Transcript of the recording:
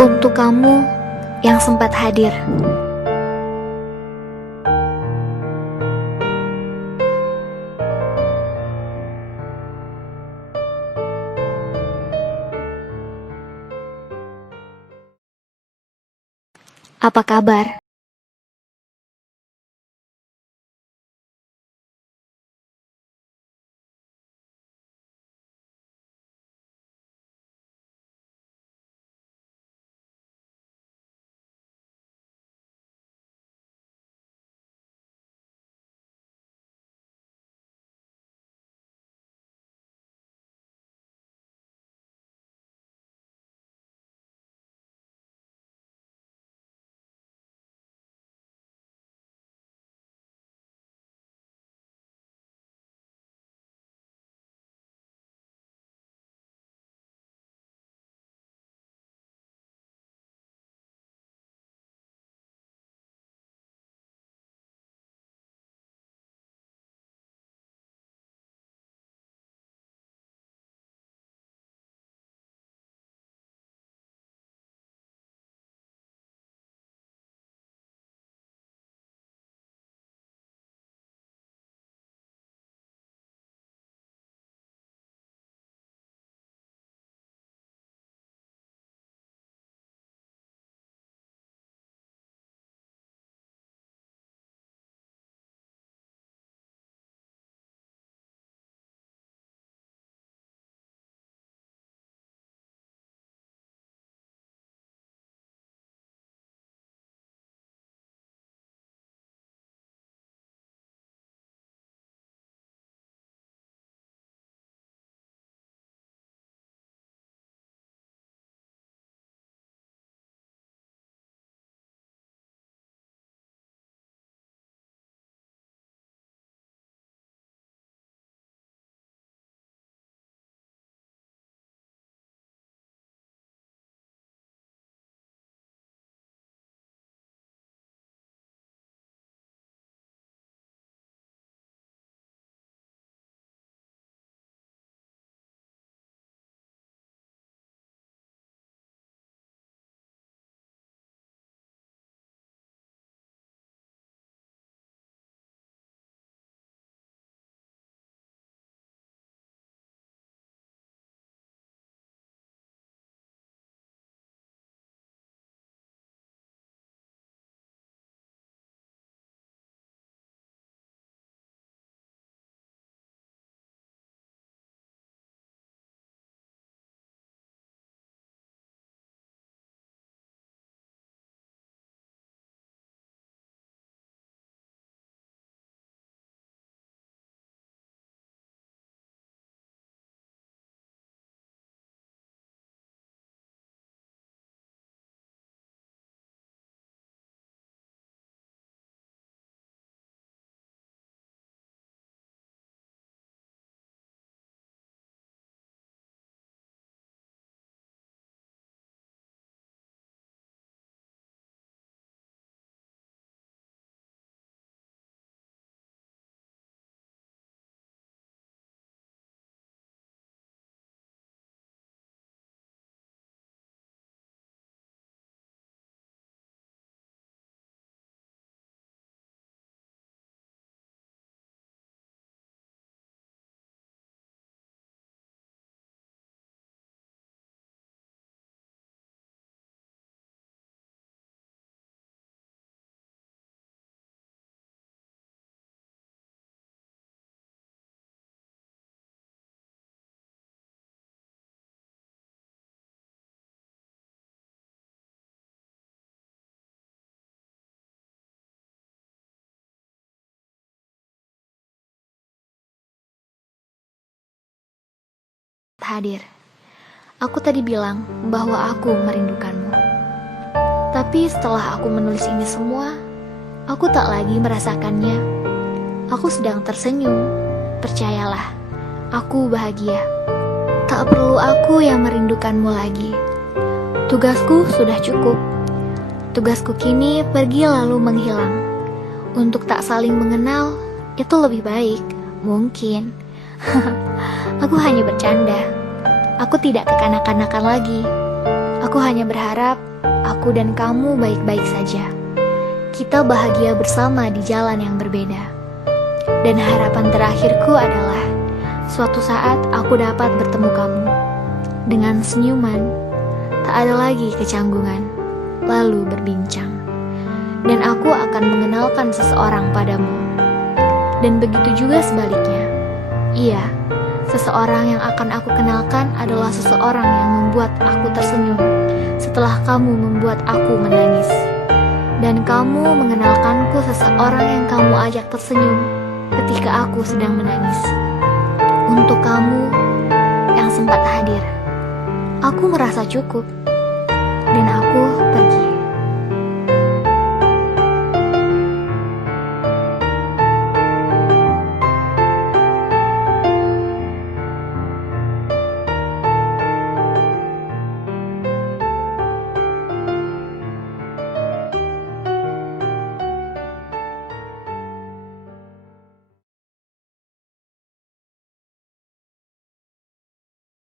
Untuk kamu yang sempat hadir. Apa kabar? Hadir. Aku tadi bilang bahwa aku merindukanmu. Tapi setelah aku menulis ini semua, aku tak lagi merasakannya. Aku sedang tersenyum. Percayalah, aku bahagia. Tak perlu aku yang merindukanmu lagi. Tugasku sudah cukup. Tugasku kini pergi lalu menghilang. Untuk tak saling mengenal, itu lebih baik. Mungkin. Aku hanya bercanda. Aku tidak kekanak-kanakan lagi. Aku hanya berharap aku dan kamu baik-baik saja. Kita bahagia bersama di jalan yang berbeda. Dan harapan terakhirku adalah suatu saat aku dapat bertemu kamu. Dengan senyuman, tak ada lagi kecanggungan, lalu berbincang. Dan aku akan mengenalkan seseorang padamu. Dan begitu juga sebaliknya. Iya, seseorang yang akan aku kenalkan adalah seseorang yang membuat aku tersenyum setelah kamu membuat aku menangis. Dan kamu mengenalkanku seseorang yang kamu ajak tersenyum ketika aku sedang menangis. Untuk kamu yang sempat hadir, aku merasa cukup. Dan aku